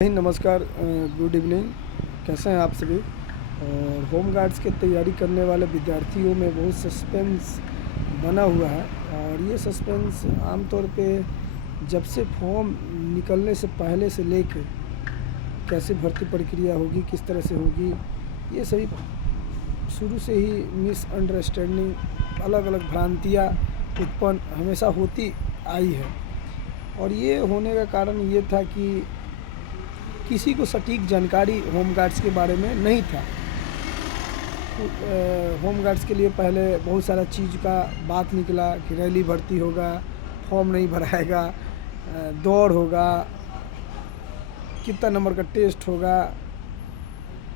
नमस्कार, good evening. कैसे हैं आप सभी। और होम गार्ड्स की तैयारी करने वाले विद्यार्थियों में बहुत सस्पेंस बना हुआ है। और ये सस्पेंस आमतौर पे जब से फॉर्म निकलने से पहले से लेकर कैसे भर्ती प्रक्रिया होगी, किस तरह से होगी, ये सभी शुरू से ही मिसअंडरस्टैंडिंग, अलग अलग भ्रांतियाँ उत्पन्न हमेशा होती आई है। और ये होने का कारण ये था कि किसी को सटीक जानकारी होम गार्ड्स के बारे में नहीं था। होम गार्ड्स के लिए पहले बहुत सारा चीज़ का बात निकला कि रैली भर्ती होगा, फॉर्म नहीं भराएगा, दौड़ होगा, कितना नंबर का टेस्ट होगा।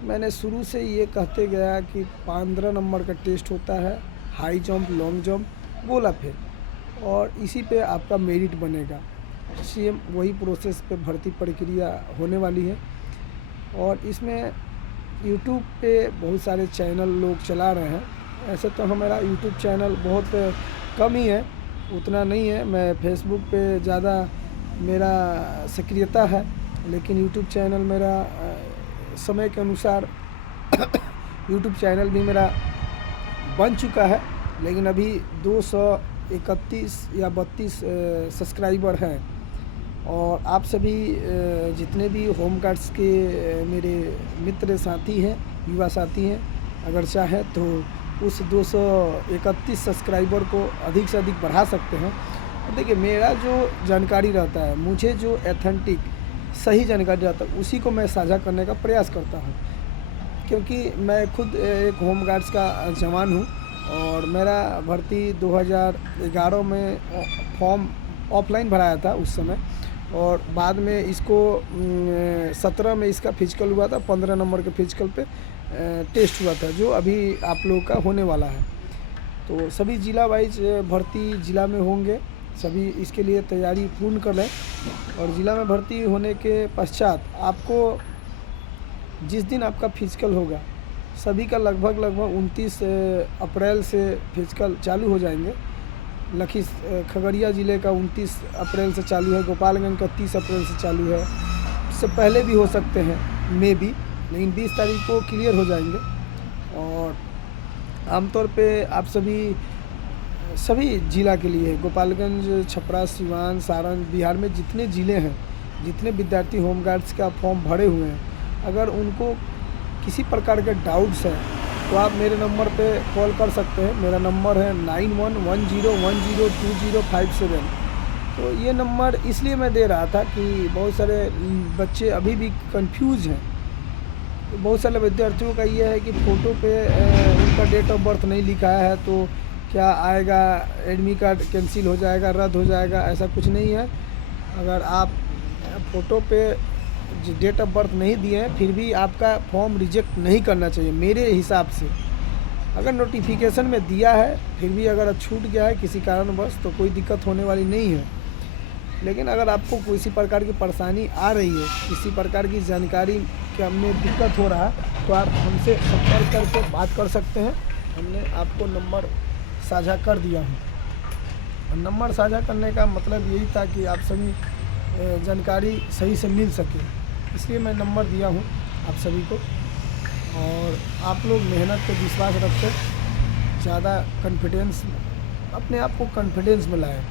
मैंने शुरू से ये कहते गया कि 15 नंबर का टेस्ट होता है, हाई जंप, लॉन्ग जंप, गोला फेंक, और इसी पे आपका मेरिट बनेगा। सेम वही प्रोसेस पे भर्ती प्रक्रिया होने वाली है। और इसमें यूट्यूब पे बहुत सारे चैनल लोग चला रहे हैं। ऐसे तो हमारा यूट्यूब चैनल बहुत कम ही है, उतना नहीं है। मैं फेसबुक पे ज़्यादा मेरा सक्रियता है, लेकिन यूट्यूब चैनल मेरा समय के अनुसार यूट्यूब चैनल भी मेरा बन चुका है, लेकिन अभी 231 या 32 सब्सक्राइबर हैं। और आप सभी जितने भी होम गार्ड्स के मेरे मित्र साथी हैं, युवा साथी हैं, अगर चाहें तो उस 231 सब्सक्राइबर को अधिक से अधिक बढ़ा सकते हैं। और देखिए, मेरा जो जानकारी रहता है, मुझे जो एथेंटिक सही जानकारी रहता है, उसी को मैं साझा करने का प्रयास करता हूँ। क्योंकि मैं खुद एक होम गार्ड्स का जवान हूँ और मेरा भर्ती 2011 में फॉर्म ऑफलाइन भराया था उस समय। और बाद में इसको 17 में इसका फिजिकल हुआ था, 15 नंबर के फिजिकल पे टेस्ट हुआ था, जो अभी आप लोगों का होने वाला है। तो सभी ज़िला वाइज भर्ती ज़िला में होंगे, सभी इसके लिए तैयारी पूर्ण कर लें। और ज़िला में भर्ती होने के पश्चात आपको जिस दिन आपका फिजिकल होगा, सभी का लगभग 29 अप्रैल से फिजिकल चालू हो जाएंगे। खगड़िया ज़िले का 29 अप्रैल से चालू है, गोपालगंज का 30 अप्रैल से चालू है। इससे पहले भी हो सकते हैं मे बी, लेकिन 20 तारीख को क्लियर हो जाएंगे। और आमतौर पे आप सभी ज़िला के लिए, गोपालगंज, छपरा, सिवान, सारण, बिहार में जितने ज़िले हैं, जितने विद्यार्थी होम गार्ड्स का फॉर्म भरे हुए हैं, अगर उनको किसी प्रकार के डाउट्स हैं तो आप मेरे नंबर पे कॉल कर सकते हैं। मेरा नंबर है 9110102057। तो ये नंबर इसलिए मैं दे रहा था कि बहुत सारे बच्चे अभी भी कंफ्यूज हैं। तो बहुत सारे विद्यार्थियों का ये है कि फ़ोटो पे उनका डेट ऑफ बर्थ नहीं लिखा है, तो क्या आएगा, एडमिट कार्ड कैंसिल हो जाएगा, रद्द हो जाएगा। ऐसा कुछ नहीं है। अगर आप फ़ोटो पे डेट ऑफ बर्थ नहीं दिए हैं, फिर भी आपका फॉर्म रिजेक्ट नहीं करना चाहिए मेरे हिसाब से। अगर नोटिफिकेशन में दिया है, फिर भी अगर छूट गया है किसी कारणवश, तो कोई दिक्कत होने वाली नहीं है। लेकिन अगर आपको किसी प्रकार की परेशानी आ रही है, किसी प्रकार की जानकारी के में दिक्कत हो रहा है, तो आप हमसे संपर्क करके बात कर सकते हैं। हमने आपको नंबर साझा कर दिया है। और नंबर साझा करने का मतलब यही था कि आप सभी जानकारी सही से मिल सके, इसलिए मैं नंबर दिया हूँ आप सभी को। और आप लोग मेहनत पे विश्वास रखते, ज़्यादा कॉन्फिडेंस, अपने आप को कॉन्फिडेंस में लाएं।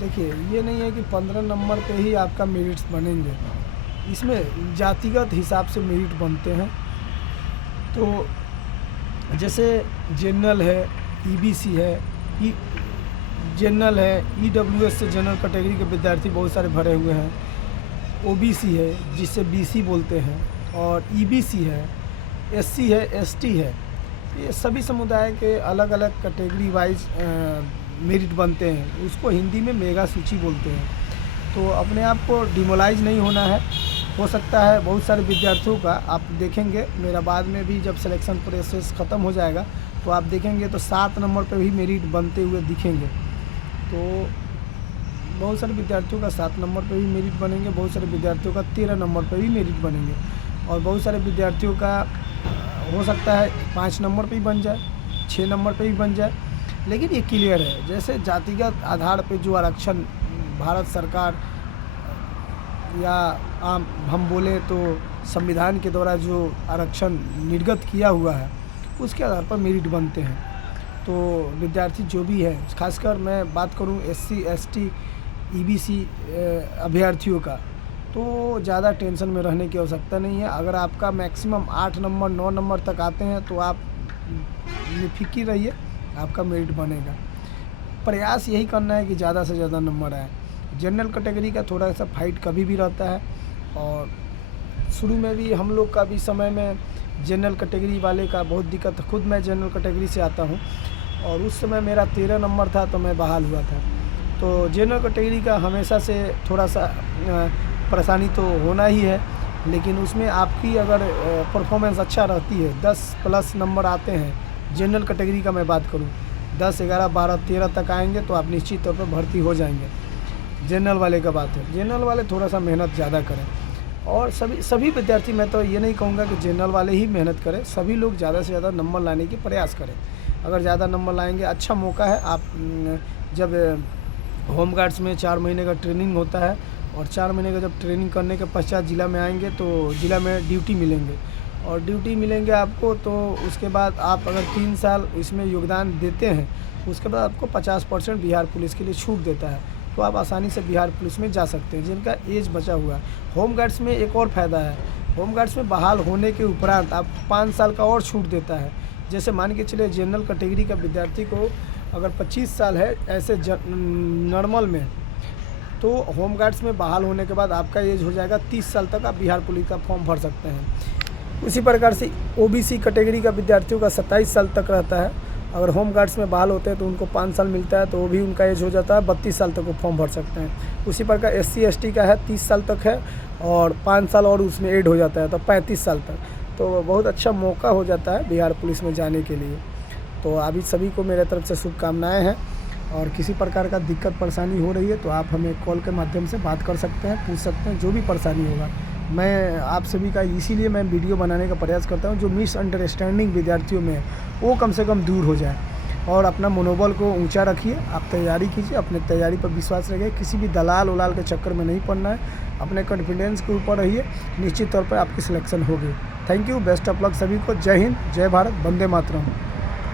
देखिए, ये नहीं है कि 15 नंबर पे ही आपका मेरिट्स बनेंगे, इसमें जातिगत हिसाब से मेरिट बनते हैं। तो जैसे जनरल है, ईबीसी है, जनरल है, ईडब्ल्यूएस से जनरल कैटेगरी के विद्यार्थी बहुत सारे भरे हुए हैं, ओबीसी है जिसे बीसी बोलते हैं, और ईबीसी है, एससी है, एसटी है। ये सभी समुदाय के अलग अलग कैटेगरी वाइज मेरिट बनते हैं। उसको हिंदी में मेगा सूची बोलते हैं। तो अपने आप को डिमोलाइज नहीं होना है। हो सकता है बहुत सारे विद्यार्थियों का, आप देखेंगे मेरा बाद में भी जब सिलेक्शन प्रोसेस ख़त्म हो जाएगा तो आप देखेंगे तो 7 नंबर पे भी मेरिट बनते हुए दिखेंगे। तो बहुत सारे विद्यार्थियों का 7 नंबर पे भी मेरिट बनेंगे, बहुत सारे विद्यार्थियों का 13 नंबर पे भी मेरिट बनेंगे, और बहुत सारे विद्यार्थियों का हो सकता है 5 नंबर पे ही बन जाए, 6 नंबर पे भी बन जाए। लेकिन ये क्लियर है, जैसे जातिगत आधार पे जो आरक्षण भारत सरकार या हम बोले तो संविधान के द्वारा जो आरक्षण निर्गत किया हुआ है उसके आधार पर मेरिट बनते हैं। तो विद्यार्थी जो भी है, खासकर मैं बात करूं SC ST EBC अभ्यर्थियों का, तो ज़्यादा टेंशन में रहने की आवश्यकता नहीं है। अगर आपका मैक्सिमम 8 नंबर 9 नंबर तक आते हैं तो आप बेफिक्र रहिए, आपका मेरिट बनेगा। प्रयास यही करना है कि ज़्यादा से ज़्यादा नंबर आए। जनरल कैटेगरी का थोड़ा सा फाइट कभी भी रहता है, और शुरू में भी हम लोग का भी समय में जनरल कैटेगरी वाले का बहुत दिक्कत। खुद मैं जनरल कैटेगरी से आता हूँ और उस समय मेरा 13 नंबर था तो मैं बहाल हुआ था। तो जनरल कैटेगरी का हमेशा से थोड़ा सा परेशानी तो होना ही है, लेकिन उसमें आपकी अगर परफॉर्मेंस अच्छा रहती है, 10+ नंबर आते हैं जनरल कैटेगरी का मैं बात करूं, 10, 11, 12, 13 तक आएंगे तो आप निश्चित तौर पर भर्ती हो जाएंगे। जनरल वाले का बात है, जनरल वाले थोड़ा सा मेहनत ज़्यादा करें। और सभी विद्यार्थी, मैं तो ये नहीं कहूँगा कि जनरल वाले ही मेहनत करें, सभी लोग ज़्यादा से ज़्यादा नंबर लाने की प्रयास करें। अगर ज़्यादा नंबर लाएंगे, अच्छा मौका है। आप जब होम गार्ड्स में 4 महीने का ट्रेनिंग होता है, और 4 महीने का जब ट्रेनिंग करने के पश्चात ज़िला में आएंगे तो ज़िला में ड्यूटी मिलेंगे, और ड्यूटी मिलेंगे आपको। तो उसके बाद आप अगर 3 साल इसमें योगदान देते हैं, उसके बाद आपको 50% बिहार पुलिस के लिए छूट देता है, तो आप आसानी से बिहार पुलिस में जा सकते हैं जिनका एज बचा हुआ है। होम गार्ड्स में एक और फ़ायदा है, होम गार्ड्स में बहाल होने के उपरांत आप 5 साल का और छूट देता है। जैसे मान के चलिए जनरल कैटेगरी का विद्यार्थी को अगर 25 साल है ऐसे नॉर्मल में, तो होम गार्ड्स में बहाल होने के बाद आपका एज हो जाएगा 30 साल तक, आप बिहार पुलिस का फॉर्म भर सकते हैं। उसी प्रकार से OBC कैटेगरी का विद्यार्थियों का 27 साल तक रहता है। अगर होम गार्ड्स में बहाल होते हैं तो उनको 5 साल मिलता है, तो वो भी उनका एज हो जाता है 32 साल तक वो फॉर्म भर सकते हैं। उसी प्रकार SC ST का है 30 साल तक है, और 5 साल और उसमें ऐड हो जाता है तो 35 साल तक। तो बहुत अच्छा मौका हो जाता है बिहार पुलिस में जाने के लिए। तो अभी सभी को मेरे तरफ से शुभकामनाएँ हैं, और किसी प्रकार का दिक्कत परेशानी हो रही है तो आप हमें कॉल के माध्यम से बात कर सकते हैं, पूछ सकते हैं, जो भी परेशानी होगा। मैं आप सभी का इसीलिए मैं वीडियो बनाने का प्रयास करता हूं, जो मिसअंडरस्टैंडिंग विद्यार्थियों में है वो कम से कम दूर हो जाए। और अपना मनोबल को ऊंचा रखिए, आप तैयारी कीजिए, अपने तैयारी पर विश्वास रखिए, किसी भी दलाल उलाल के चक्कर में नहीं पड़ना है, अपने कॉन्फिडेंस के ऊपर रहिए, निश्चित तौर पर आपकी सिलेक्शन होगी। Thank you, best of luck सभी को। जय हिंद, जय भारत, वंदे मातरम।